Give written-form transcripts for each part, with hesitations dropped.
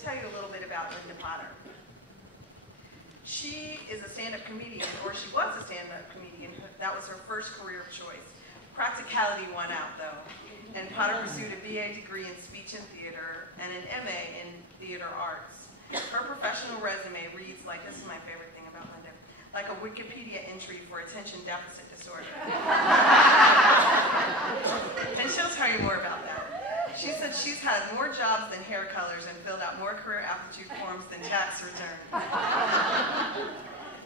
tell you a little bit about Linda Potter. She is a stand-up comedian, or she was a stand-up comedian. That was her first career choice. Practicality won out, though, and Potter pursued a BA degree in speech and theater and an MA in theater arts. Her professional resume reads like, this is my favorite thing about Linda, like a Wikipedia entry for attention deficit disorder. And she'll tell you more about that. She said she's had more jobs than hair colors and filled out more career aptitude forms than tax returns.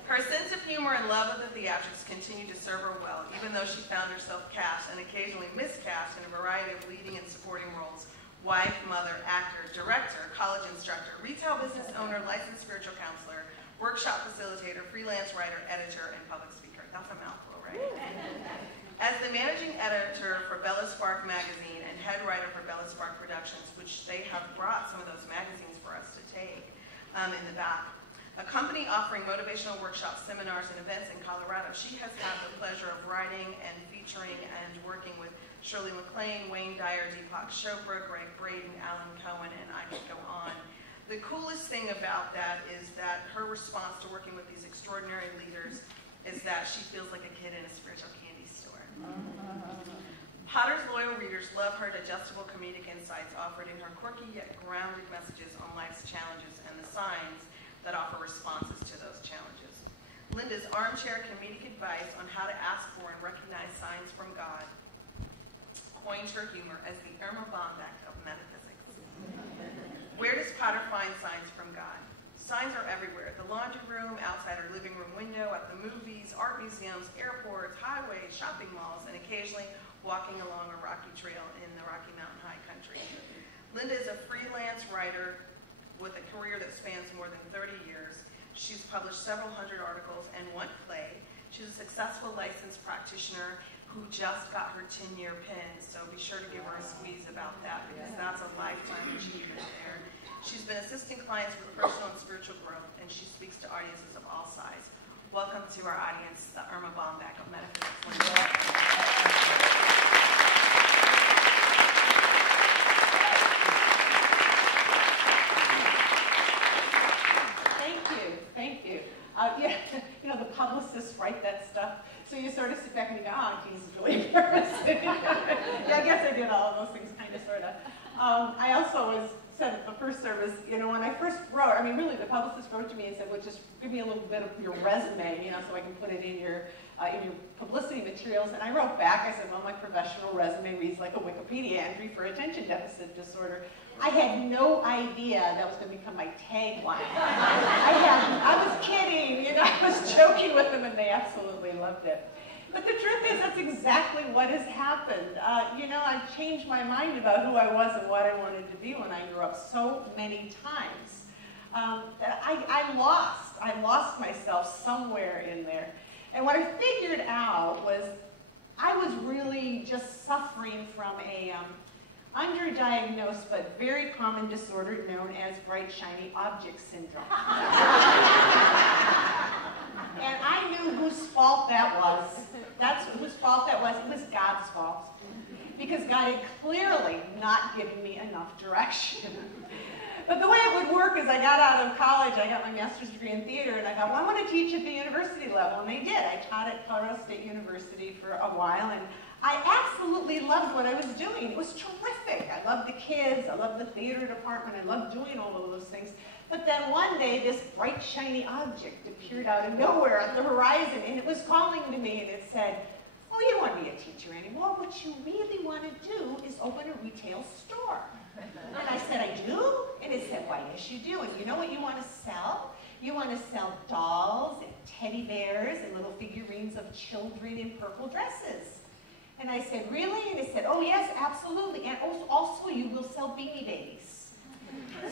Her sense of humor and love of the theatrics continued to serve her well, even though she found herself cast and occasionally miscast in a variety of leading and supporting roles: wife, mother, actor, director, college instructor, retail business owner, licensed spiritual counselor, workshop facilitator, freelance writer, editor, and public speaker. That's a mouthful, right? As the managing editor for Bella Spark magazine and head writer for Bella Spark Productions, which they have brought some of those magazines for us to take in the back, a company offering motivational workshops, seminars, and events in Colorado, she has had the pleasure of writing and featuring and working with Shirley MacLaine, Wayne Dyer, Deepak Chopra, Greg Braden, Alan Cohen, and I could go on. The coolest thing about that is that her response to working with these extraordinary leaders is that she feels like a kid in a spiritual candy store. Potter's loyal readers love her digestible comedic insights offered in her quirky yet grounded messages on life's challenges and the signs that offer responses to those challenges. Linda's armchair comedic advice on how to ask for and recognize signs from God coined her humor as the Irma Bombeck of metaphysics. Where does Potter find signs from God? Signs are everywhere: at the laundry room, outside her living room window, at the movies, art museums, airports, highways, shopping malls, and occasionally walking along a rocky trail in the Rocky Mountain High Country. Linda is a freelance writer with a career that spans more than 30 years. She's published several hundred articles and one play. She's a successful licensed practitioner who just got her 10-year pin, so be sure to give her a squeeze about that, because that's a lifetime achievement there. She's been assisting clients with personal and spiritual growth, and she speaks to audiences of all sizes. Welcome to our audience, the Irma Bombeck of metaphysics. Thank you. Yeah, you know, the publicists write that stuff, so you sort of sit back and you go, oh, geez, it's really embarrassing. Yeah, I guess I did all of those things, kind of, sort of. I also said at the first service, you know, when I first wrote, I mean, really, the publicist wrote to me and said, well, just give me a little bit of your resume, you know, so I can put it in your publicity materials. And I wrote back, I said, well, my professional resume reads like a Wikipedia entry for attention deficit disorder. I had no idea that was going to become my tagline. I was kidding, you know, I was joking with them, and they absolutely loved it. But the truth is, that's exactly what has happened. You know, I've changed my mind about who I was and what I wanted to be when I grew up so many times that I lost myself somewhere in there. And what I figured out was I was really just suffering from a underdiagnosed but very common disorder known as bright, shiny object syndrome. And I knew whose fault that was. That's whose fault that was. It was God's fault. Because God had clearly not given me enough direction. But the way it would work is I got out of college, I got my master's degree in theater, and I thought, well, I want to teach at the university level. And they did. I taught at Colorado State University for a while, and I absolutely loved what I was doing. It was terrific. I loved the kids. I loved the theater department. I loved doing all of those things. But then one day, this bright, shiny object appeared out of nowhere on the horizon, and it was calling to me, and it said, oh, you don't want to be a teacher anymore. What you really want to do is open a retail store. And I said, I do? And it said, why, yes, you do. And you know what you want to sell? You want to sell dolls and teddy bears and little figurines of children in purple dresses. And I said, really? And it said, oh, yes, absolutely. And also you will sell Beanie Babies.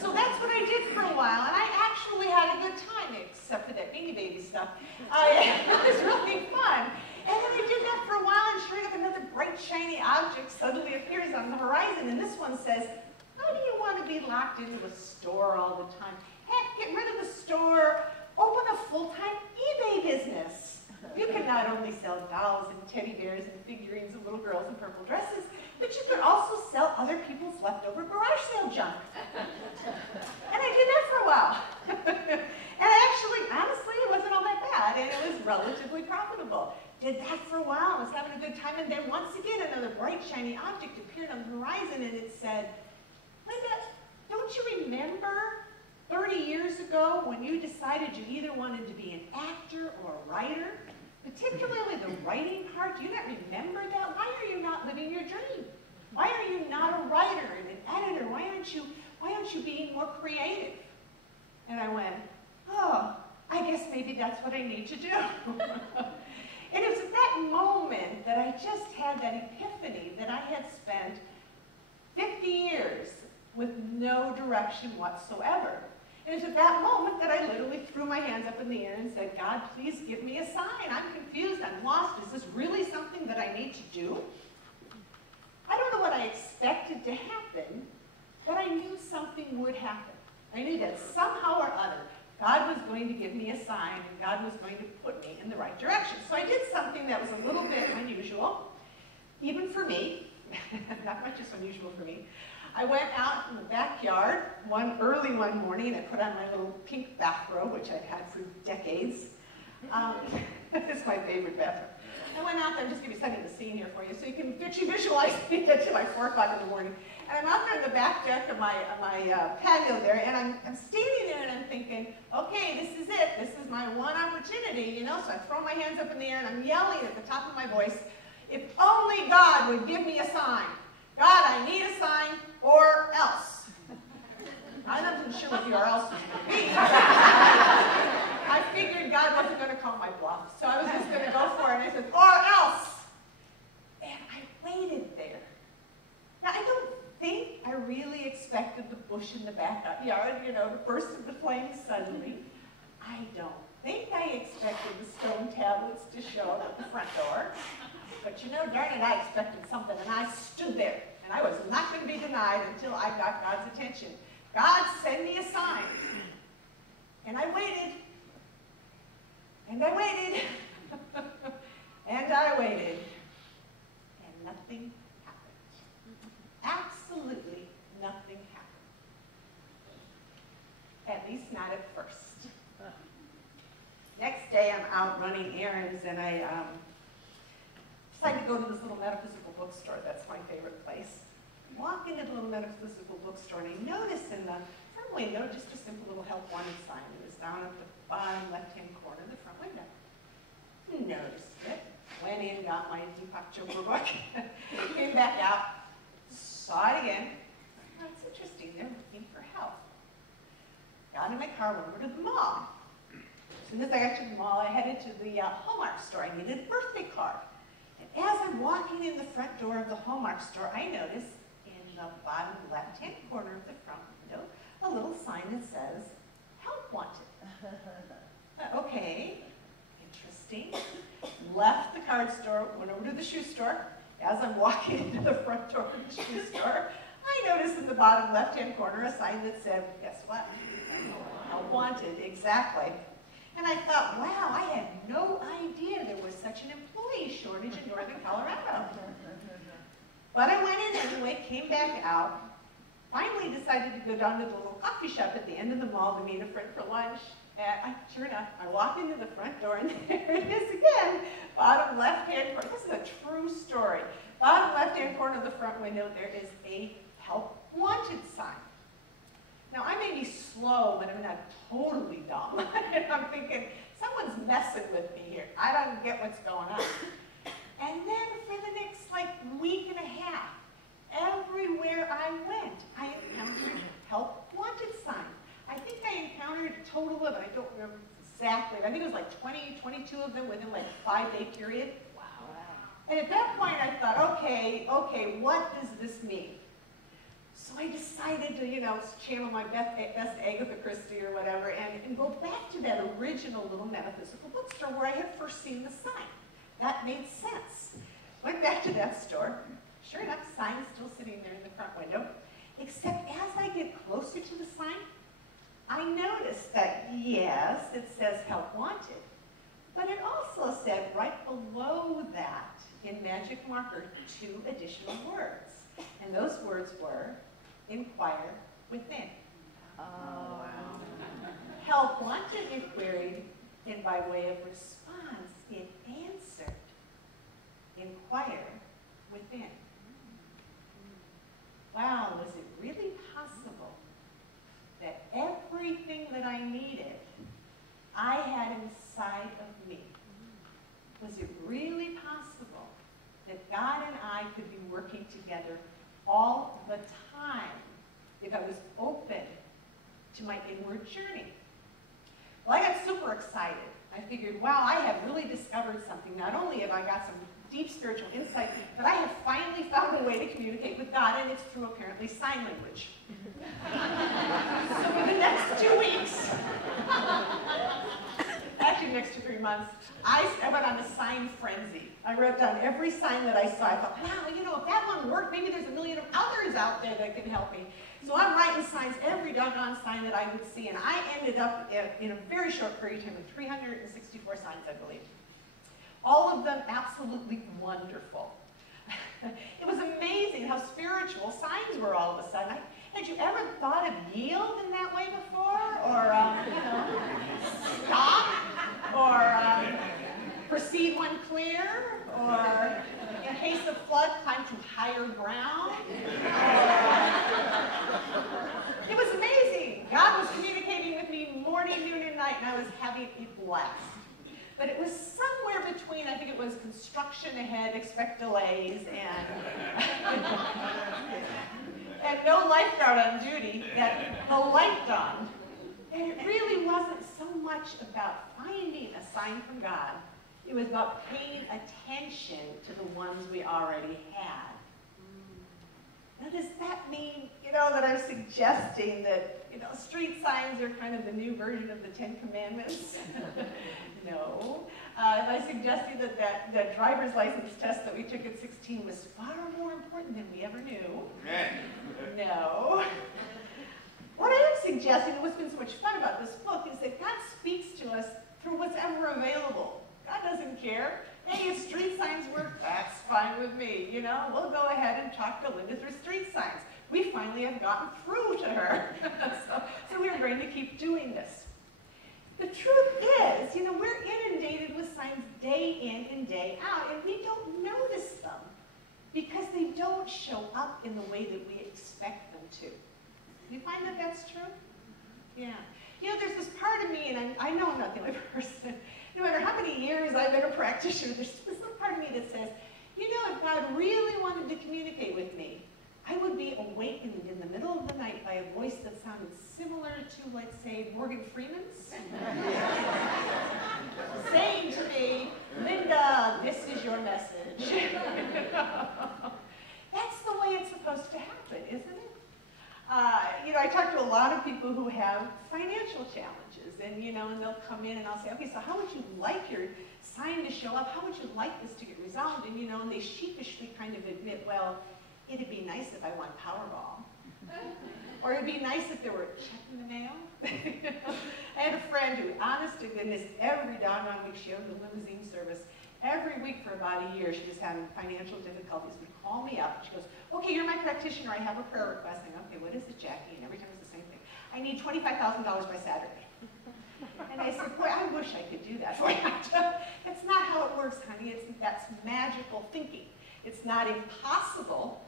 So that's what I did for a while. And I actually had a good time, except for that Beanie Baby stuff. It was really fun. And then I did that for a while, and sure enough, another bright, shiny object suddenly appears on the horizon. And this one says, how do you want to be locked into a store all the time? Heck, get rid of the store, open a full-time eBay business. You can not only sell dolls and teddy bears and figurines of little girls in purple dresses, but you can also sell other people's leftover garage sale junk. And I did that for a while. I was having a good time, and then once again, another bright, shiny object appeared on the horizon, and it said, Linda, don't you remember 30 years ago when you decided you either wanted to be an actor or a writer? Particularly the writing part, do you not remember that? Why are you not living your dream? Why are you not a writer and an editor? Why aren't you being more creative? And I went, oh, I guess maybe that's what I need to do. And it was at that moment that I just had that epiphany that I had spent 50 years with no direction whatsoever. And it was at that moment that I literally threw my hands up in the air and said, God, please give me a sign. I'm confused. I'm lost. Is this really something that I need to do? I don't know what I expected to happen, but I knew something would happen. I knew that somehow or other, God was going to give me a sign, and God was going to put me in the right direction. So I did something that was a little bit unusual, even for me. Not much is unusual for me. I went out in the backyard early one morning. I put on my little pink bathrobe, which I've had for decades. It's my favorite bathrobe. I went out there, I'm just going to be setting the scene here for you, so you can actually visualize me at like 4 o'clock in the morning. And I'm out there in the back deck of my patio there, and I'm standing there and I'm thinking, okay, this is it. This is my one opportunity, you know? So I throw my hands up in the air and I'm yelling at the top of my voice, if only God would give me a sign. God, I need a sign, or else. I wasn't sure what the or else was going to be. I figured God wasn't going to call my bluff, so I was just going to go for it. And I said, or else. And I waited there. Now, I don't think I really expected the bush in the backyard, you know, to burst into flames suddenly. I don't think I expected the stone tablets to show up at the front door. But you know, darn it, I expected something, and I stood there, and I was not going to be denied until I got God's attention. God, send me a sign. And I waited. And I waited. And I waited. And nothing happened. Absolutely nothing happened. At least not at first. Next day, I'm out running errands, and I decided to go to this little metaphysical bookstore. That's my favorite place. Walk into the little metaphysical bookstore, and I noticed in the front window just a simple little help wanted sign. It was down at the bottom left-hand corner of the front window. Noticed it. Went in, got my Deepak Chopra book, came back out, saw it again. Oh, it's interesting. They're looking for help. Got in my car, went over to the mall. As soon as I got to the mall, I headed to the Hallmark store. I needed a birthday card. And as I'm walking in the front door of the Hallmark store, I notice in the bottom left-hand corner of the front window a little sign that says, help wanted. Okay, interesting. Left the card store, went over to the shoe store. As I'm walking into the front door of the shoe store, I noticed in the bottom left-hand corner a sign that said, guess what? Help wanted, exactly. And I thought, wow, I had no idea there was such an employee shortage in northern Colorado. But I went in anyway, came back out, finally decided to go down to the little coffee shop at the end of the mall to meet a friend for lunch. And sure enough, I walk into the front door, and there it is again, bottom left-hand corner. This is a true story. Bottom left-hand corner of the front window, there is a help wanted sign. Now, I may be slow, but I'm not totally dumb. I'm thinking, someone's messing with me here. I don't get what's going on. And then for the next, week and a half, everywhere I went, I encountered help wanted signs. I think I encountered a total of, I don't remember exactly, I think it was 20, 22 of them within a 5-day period. Wow. And at that point, I thought, okay, what does this mean? So I decided to, channel my best Agatha Christie or whatever and go back to that original little metaphysical bookstore where I had first seen the sign. That made sense. Went back to that store. Sure enough, the sign is still sitting there in the front window. Except as I get closer to the sign, I noticed that, yes, it says help wanted. But it also said right below that, in magic marker, 2 additional words. And those words were, inquire within. Oh, wow. Help wanted, it queried, and by way of response, it answered, inquire within. Wow, was it really possible that everything that I needed, I had inside of me? Was it really possible that God and I could be working together all the time if I was open to my inward journey? Well, I got super excited. I figured, wow, I have really discovered something. Not only have I got some deep spiritual insight, but I have finally found a way to communicate with God, and it's through apparently sign language. So for the next 2 weeks, actually the next 2 or 3 months, I went on a sign frenzy. I wrote down every sign that I saw. I thought, wow, you know, if that one worked, maybe there's a million of others out there that can help me. So I'm writing signs, every doggone sign that I would see, and I ended up in a very short period of time with 364 signs, I believe. All of them absolutely wonderful. It was amazing how spiritual signs were all of a sudden. Had you ever thought of yield in that way before? Or, you know, stop? Or proceed when clear? Or in case of flood, climb to higher ground? It was amazing. God was communicating with me morning, noon, and night, and I was having a blast. But it was somewhere between, I think it was construction ahead, expect delays, and no lifeguard on duty, that the light dawned. And it really wasn't so much about finding a sign from God. It was about paying attention to the ones we already had. Now, does that mean, you know, that I'm suggesting that, you know, street signs are kind of the new version of the 10 Commandments? No. Am I suggesting that that driver's license test that we took at 16 was far more important than we ever knew? No. What I am suggesting, and what's been so much fun about this book, is that God speaks to us through what's ever available. God doesn't care. Hey, if street signs work, that's fine with me. You know, we'll go ahead and talk to Linda through street signs. We finally have gotten through to her. so we're going to keep doing this. The truth is, you know, we're inundated with signs day in and day out, and we don't notice them because they don't show up in the way that we expect them to. Do you find that that's true? Yeah. You know, there's this part of me, and I know I'm not the only person, no matter how many years I've been a practitioner, there's some part of me that says, you know, if God really wanted to communicate with me, I would be awakened in the middle of the night by a voice that sounded similar to, let's say, Morgan Freeman's, saying to me, Linda, this is your message. That's the way it's supposed to happen, isn't it? You know, I talk to a lot of people who have financial challenges, and, you know, and they'll come in and I'll say, okay, so how would you like your sign to show up? How would you like this to get resolved? And, you know, and they sheepishly kind of admit, well, it'd be nice if I won Powerball. Or it'd be nice if there were a check in the mail. I had a friend who, honest to goodness, every doggone week she owned a limousine service. Every week for about a year she was having financial difficulties. Would call me up. She goes, okay, you're my practitioner. I have a prayer request. I go, okay, what is it, Jackie? And every time it's the same thing. I need $25,000 by Saturday. And I said, boy, I wish I could do that for you. That's not how it works, honey. That's magical thinking. It's not impossible.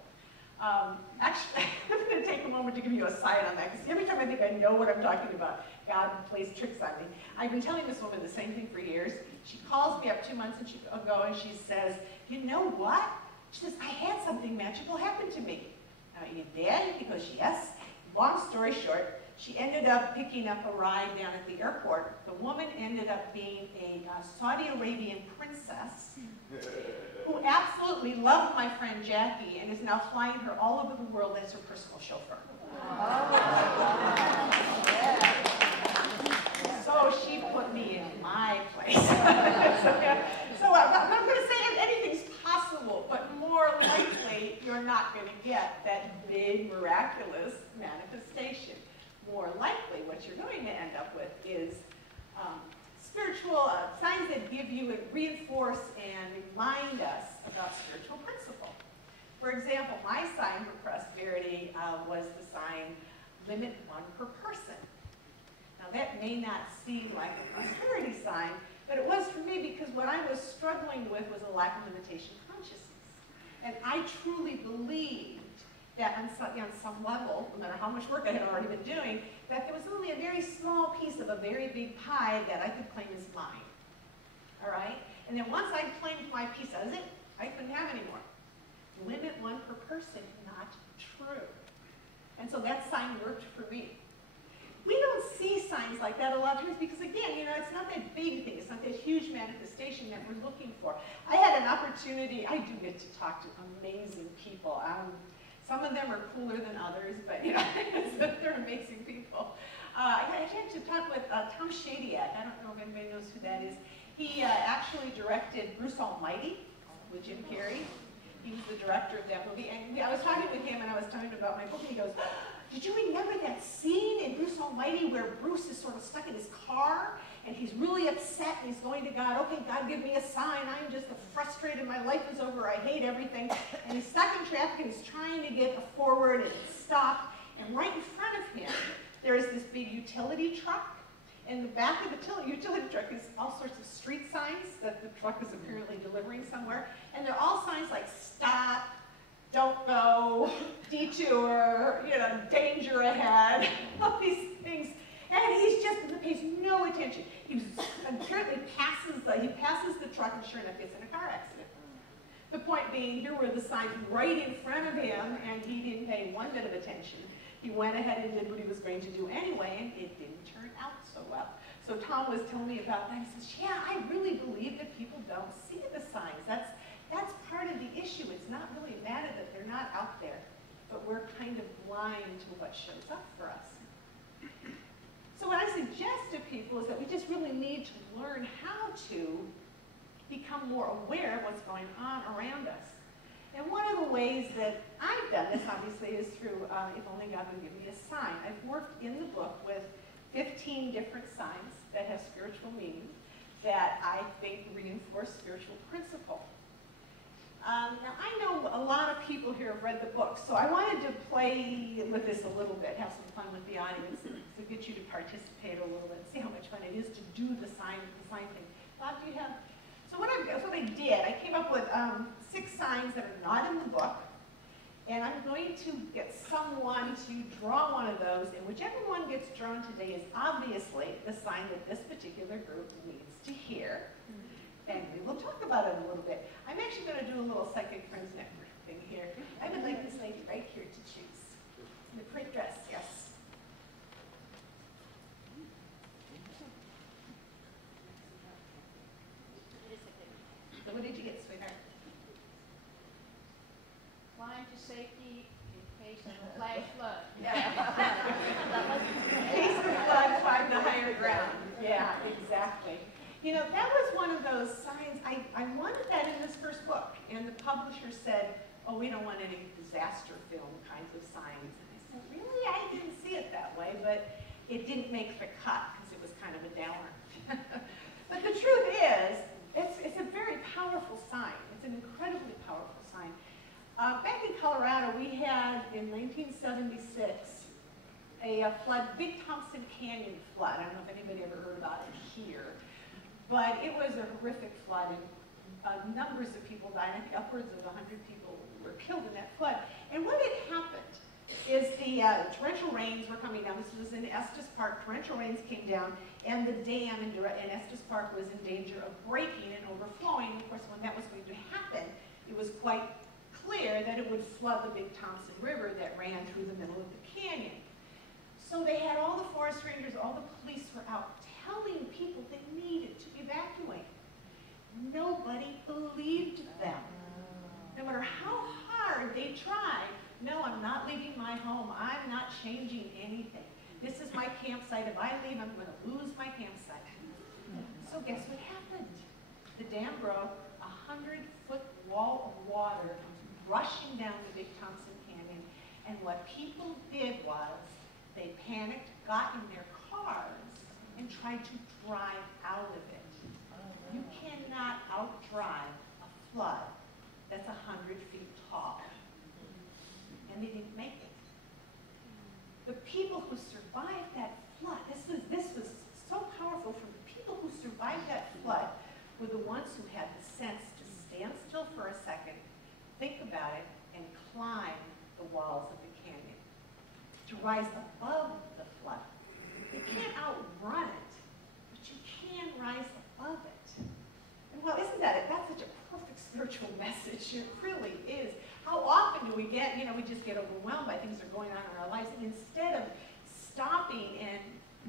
Actually, I'm going to take a moment to give you a side on that, because every time I think I know what I'm talking about, God plays tricks on me. I've been telling this woman the same thing for years. She calls me up 2 months ago and she says, you know what? She says, I had something magical happen to me. Are you did? He goes, yes. Long story short, she ended up picking up a ride down at the airport. The woman ended up being a Saudi Arabian princess who absolutely loved my friend Jackie and is now flying her all over the world as her personal chauffeur. So she put me in my place. So I'm going to say anything's possible, but more likely you're not going to get that big miraculous manifestation. More likely what you're going to end up with is spiritual signs that give you and reinforce and remind us about spiritual principle. For example, my sign for prosperity was the sign, limit one per person. Now that may not seem like a prosperity sign, but it was for me because what I was struggling with was a lack of limitation consciousness. And I truly believed that on some level, no matter how much work I had already been doing, that there was only a very small piece of a very big pie that I could claim as mine. All right? And then once I claimed my piece as it, I couldn't have any more. Limit one per person, not true. And so that sign worked for me. We don't see signs like that a lot of times because, again, you know, it's not that big thing. It's not that huge manifestation that we're looking for. I had an opportunity. I do get to talk to amazing people. Some of them are cooler than others, but, you know, they're amazing people. I had to talk with Tom Shadyac. I don't know if anybody knows who that is. He actually directed Bruce Almighty with Jim Carrey. He was the director of that movie. And I was talking with him, and I was telling him about my book, and he goes, did you remember that scene in Bruce Almighty where Bruce is sort of stuck in his car, and he's really upset, and he's going to God, okay, God, give me a sign. I'm just frustrated. My life is over. I hate everything. And he's stuck in traffic, and he's trying to get forward, and it's stopped. And right in front of him, there is this big utility truck. In the back of the utility truck is all sorts of street signs that the truck is apparently delivering somewhere. And they're all signs like stop, don't go, detour, you know, danger ahead, all these things. And he pays no attention. He apparently passes the truck, and sure enough gets in a car accident. The point being, here were the signs right in front of him, and he didn't pay one bit of attention. He went ahead and did what he was going to do anyway, and it didn't turn out so well. So Tom was telling me about that. He says, yeah, I really believe that people don't see the signs. That's part of the issue. It's not really a matter that they're not out there, but we're kind of blind to what shows up for us. So what I suggest to people is that we just really need to learn how to become more aware of what's going on around us. And one of the ways that I've done this, obviously, is through If Only God Would Give Me a Sign. I've worked in the book with 15 different signs that have spiritual meaning that I think reinforce spiritual principle. Now, I know a lot of people here have read the book, so I wanted to play with this a little bit, have some fun with the audience, to get you to participate a little bit, and see how much fun it is to do the sign thing. Bob, do you have? So what I did, I came up with 6 signs that are not in the book, and I'm going to get someone to draw one of those, and whichever one gets drawn today is obviously the sign that this particular group needs to hear. And we will talk about it a little bit. I'm actually going to do a little Psychic Friends Network thing here. I would like this lady right here to choose. In the print dress, yes. So what did you get, sweetheart? Climb to safety in case of a flash flood. Yeah. In case of flood, climb to higher ground. Yeah, exactly. You know, that was one of those signs. I wanted that in this first book, and the publisher said, oh, we don't want any disaster film kinds of signs. And I said, really? I didn't see it that way, but it didn't make the cut because it was kind of a downer. But the truth is, it's a very powerful sign. It's an incredibly powerful sign. Back in Colorado, we had, in 1976, a flood, Big Thompson Canyon flood. I don't know if anybody ever heard about it here. But it was a horrific flood, and numbers of people died. I think upwards of 100 people were killed in that flood. And what had happened is the torrential rains were coming down. This was in Estes Park. Torrential rains came down, and the dam in Estes Park was in danger of breaking and overflowing. Of course, when that was going to happen, it was quite clear that it would flood the Big Thompson River that ran through the middle of the canyon. So they had all the forest rangers, all the police were out telling people they needed to evacuate. Nobody believed them. No matter how hard they tried, no, I'm not leaving my home. I'm not changing anything. This is my campsite. If I leave, I'm going to lose my campsite. So guess what happened? The dam broke. 100-foot wall of water comes rushing down the Big Thompson Canyon. And what people did was they panicked, got in their cars, and tried to drive out of it. You cannot outdrive a flood that's 100 feet tall. And they didn't make it. The people who survived that flood, this was so powerful for the people who survived that flood were the ones who had the sense to stand still for a second, think about rise above the flood. You can't outrun it, but you can rise above it. And well, isn't that it? That's such a perfect spiritual message. It really is. How often do we get, we just get overwhelmed by things that are going on in our lives, and instead of stopping and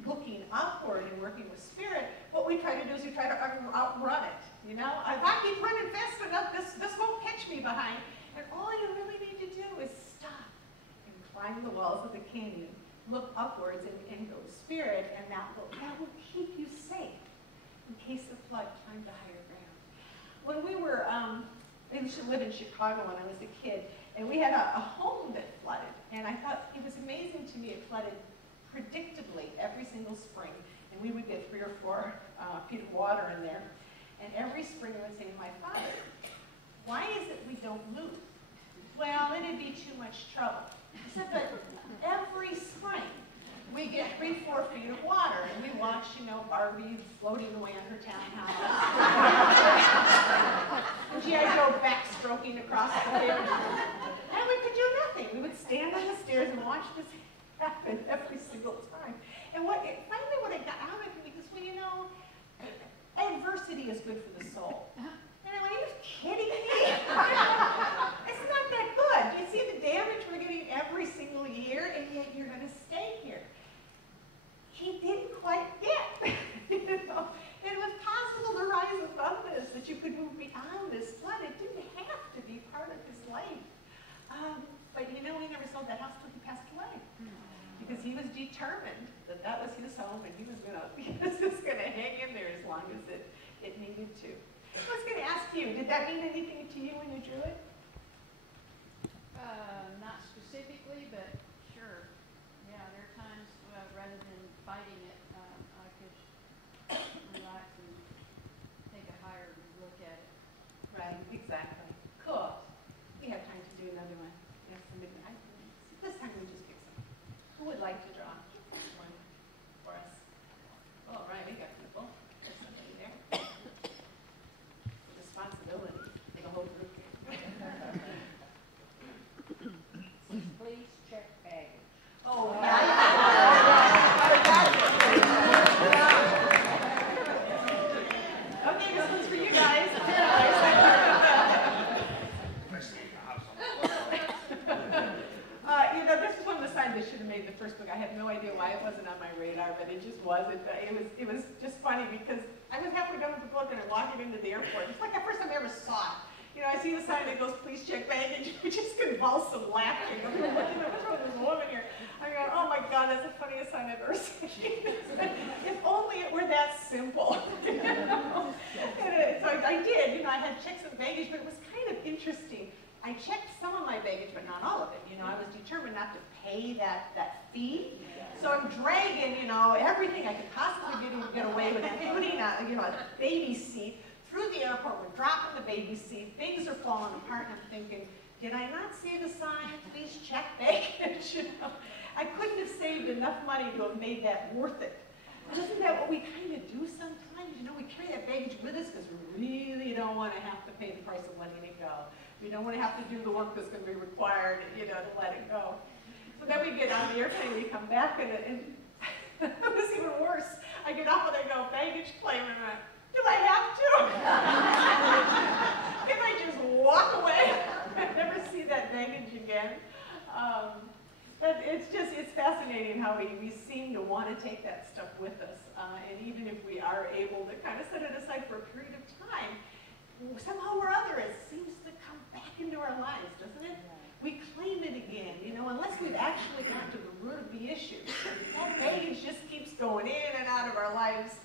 looking upward and working with spirit, what we try to do is we try to outrun it. If I keep running fast enough, this won't catch me behind. And all you really need to do is stop and climb the walls of the canyon, look upwards and go spirit, and that will keep you safe in case the flood climbed to higher ground. When we were, I used to live in Chicago when I was a kid, and we had a home that flooded, and I thought it was amazing to me. It flooded predictably every single spring, and we would get 3 or 4 feet of water in there. And every spring I would say to my father, why is it we don't move? Well, it'd be too much trouble. I said, but every spring we get 3, 4 feet of water, and we watch, Barbie floating away on her townhouse. And G.I. Joe backstroking across the stairs. And we could do nothing. We would stand on the stairs and watch this happen every single time. And finally what I got out of it, because, adversity is good for the soul. And I'm like, are you kidding me? It's not that good. You see the damage we're getting every single year, and yet you're going to stay here. He didn't quite get. It was possible to rise above this, that you could move beyond this flood. It didn't have to be part of his life. But he never sold that house till he passed away. Because he was determined that that was his home, and he was just going to hang in there as long as it needed to. I was going to ask you, did that mean anything to you when you drew it? Not specifically, but sure. Yeah, there are times rather than fighting it, I could relax and take a higher look at it. Right, exactly. Cool. We have time to do another one. Yes, somebody. This time we just pick some. Who would like to draw one for us? All right, we got people. There's somebody there. Responsibility for the whole group here. Please check baggage. Oh, okay, this one's for you guys. This is one of the signs that should have made the first book. I have no idea why it wasn't on my radar, but it just wasn't. It was just funny because I was halfway done with the book and I walked it into the airport. It's like the first time I ever saw it. I see the sign that goes, please check baggage. We just convulsive laughing. I'm looking at what's wrong with this woman here. I go, oh my God, that's the funniest sign I've ever seen. If only it were that simple. So I did. I had checked some baggage, but it was kind of interesting. I checked some of my baggage, but not all of it. I was determined not to pay that fee. So I'm dragging, everything I could possibly get away with, and putting a baby seat through the airport. We're dropping the baby seat. Things are falling apart, and I'm thinking, did I not see the sign? Please check baggage. I couldn't have saved enough money to have made that worth it. Isn't that what we kind of do sometimes? We carry that baggage with us because we really don't want to have to pay the price of letting it go. We don't want to have to do the work that's going to be required, to let it go. So then we get on the airplane, we come back, and it was even worse. I get off and I go, baggage claim, and I went, do I have to? Can I just walk away and never see that baggage again? But it's fascinating how we seem to want to take that stuff with us. And even if we are able to kind of set it aside for a period of time, somehow or other it seems to come back into our lives, doesn't it? We claim it again, unless we've actually gotten to the root of the issue. That baggage just keeps going in and out of our lives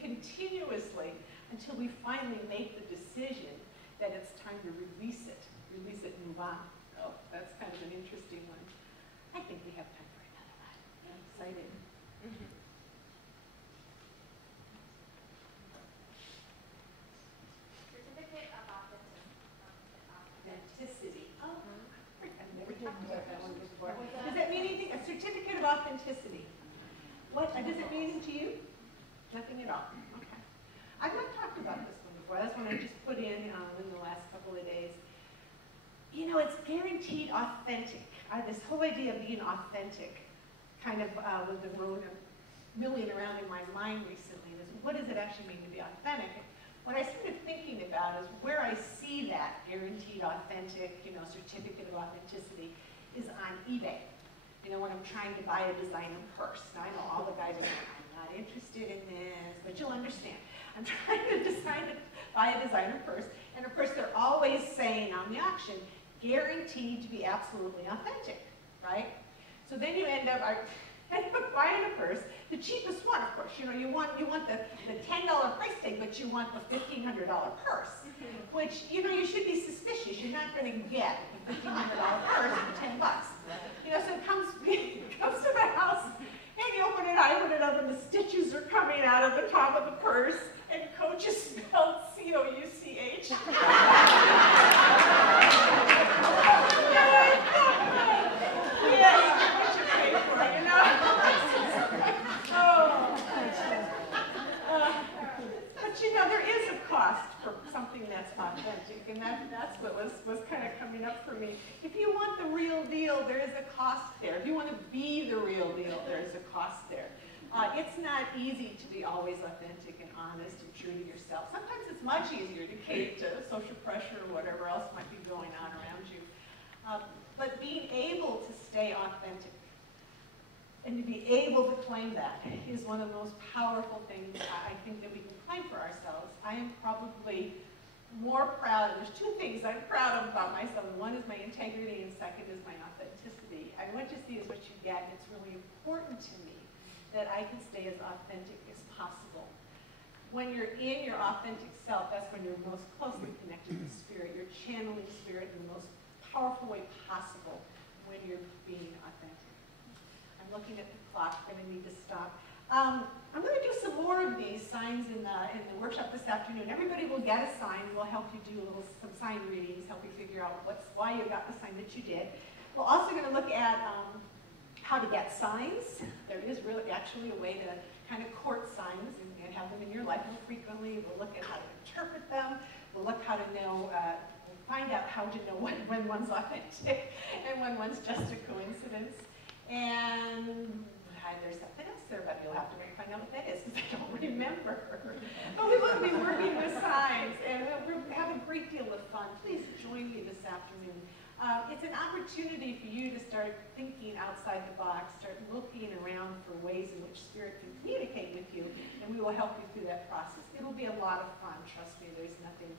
continuously until we finally make the decision that it's time to release it and move on. Oh, that's kind of an interesting one. I think we have time for another one. I'm excited. Certificate of Authenticity. Oh, I've never talked about that one before. Does that mean anything? A certificate of authenticity. What? Does it mean anything to you? Nothing at all. Okay. I've not talked about this one before. That's one I just put in the last couple of days. It's guaranteed authentic. This whole idea of being authentic. kind of was milling around in my mind recently is, what does it actually mean to be authentic? What I started thinking about is where I see that guaranteed authentic, certificate of authenticity is on eBay. When I'm trying to buy a designer purse. Now, I know all the guys are like, I'm not interested in this, but you'll understand. I'm trying to buy a designer purse, and of course, they're always saying on the auction, guaranteed to be absolutely authentic, right? So then you end up buying a purse, the cheapest one, of course. You want the $10 price tag, but you want the $1,500 purse, which you should be suspicious. You're not going to get the $1,500 purse for $10. So it comes to the house, and you open it, I open it up, and the stitches are coming out of the top of the purse, and Coach is spelled C-O-U-C-H. But there is a cost for something that's authentic, and that's what was kind of coming up for me. If you want the real deal, there is a cost there. If you want to be the real deal, there is a cost there. It's not easy to be always authentic and honest and true to yourself. Sometimes it's much easier to cave to social pressure or whatever else might be going on around you. But being able to stay authentic and to be able to claim that is one of the most powerful things I think that we can claim for ourselves. I am probably more proud, there's two things I'm proud of about myself. One is my integrity, and second is my authenticity. What you see is what you get, and it's really important to me that I can stay as authentic as possible. When you're in your authentic self, that's when you're most closely connected to Spirit. You're channeling Spirit in the most powerful way possible when you're being authentic. I'm looking at the clock, I'm going to need to stop. I'm going to do some more of these signs in the workshop this afternoon. Everybody will get a sign. We'll help you do some sign readings, help you figure out why you got the sign that you did. We're also going to look at how to get signs. There is really actually a way to kind of court signs and have them in your life more frequently. We'll look at how to interpret them. We'll look how to know, find out how to know when one's authentic and when one's just a coincidence. And there's something else there, but you'll have to find out what that is because I don't remember. But we will be working with signs, and we'll have a great deal of fun. Please join me this afternoon. It's an opportunity for you to start thinking outside the box, start looking around for ways in which Spirit can communicate with you, and we will help you through that process. It'll be a lot of fun, trust me. There's nothing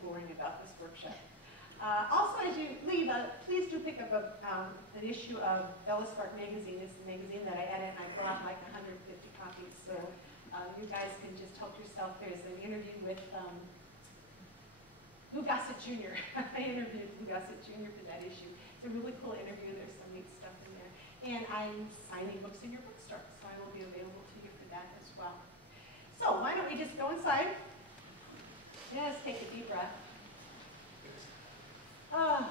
boring about this workshop. Also, as you leave, please do pick up an issue of Dallas Spark magazine. It's a magazine that I edit, and I brought like 150 copies, so you guys can just help yourself. There's an interview with Lou Gossett Jr. I interviewed Lou Gossett Jr. for that issue. It's a really cool interview. There's some neat stuff in there. And I'm signing books in your bookstore, so I will be available to you for that as well. So why don't we just go inside? Yes, take a deep breath. Oh,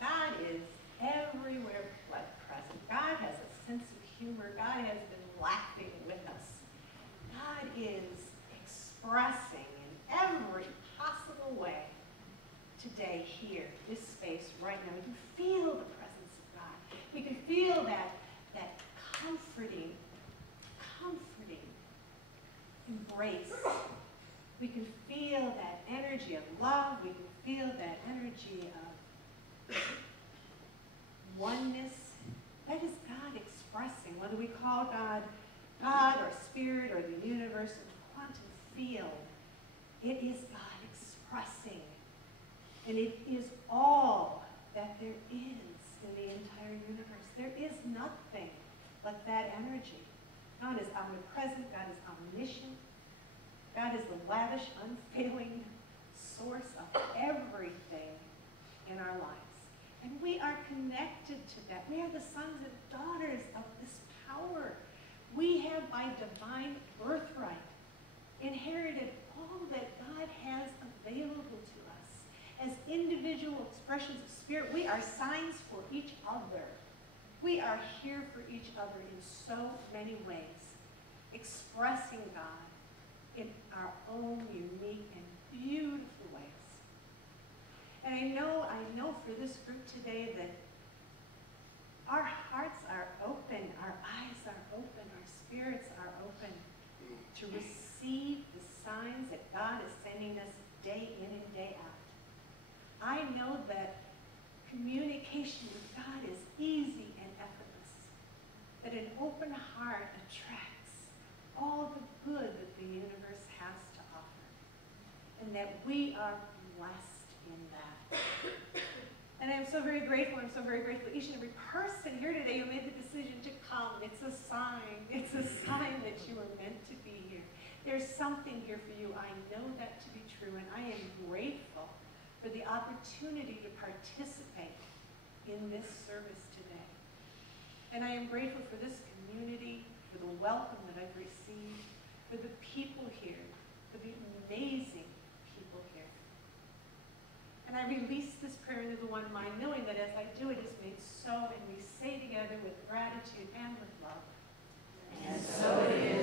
God is everywhere present. God has a sense of humor. God has been laughing with us. God is expressing in every possible way today, here, this space, right now. We can feel the presence of God. We can feel that comforting embrace. We can feel that energy of love. We can feel that energy of oneness. That is God expressing. Whether we call God or Spirit or the universe or the quantum field, it is God expressing. And it is all that there is in the entire universe. There is nothing but that energy. God is omnipresent. God is omniscient. God is the lavish, unfailing source of everything in our lives. And we are connected to that. We are the sons and daughters of this power. We have, by divine birthright, inherited all that God has available to us. As individual expressions of Spirit, we are signs for each other. We are here for each other in so many ways, expressing God in our own unique and beautiful ways. And I know for this group today that Our hearts are open, our eyes are open, our spirits are open to receive the signs that God is sending us day in and day out. I know that communication with God is easy and effortless, that an open heart attracts all the good that the universe has to offer, and that we are blessed in that. And I'm so very grateful. I'm so very grateful. Each and every person here today who made the decision to come. It's a sign. It's a sign that you are meant to be here. There's something here for you. I know that to be true, and I am grateful for the opportunity to participate in this service today. And I am grateful for this community, for the welcome that I've received, for the people here, for the amazing people here. And I release this prayer into the one mind, knowing that as I do it is made so, and we say together with gratitude and with love. And so it is.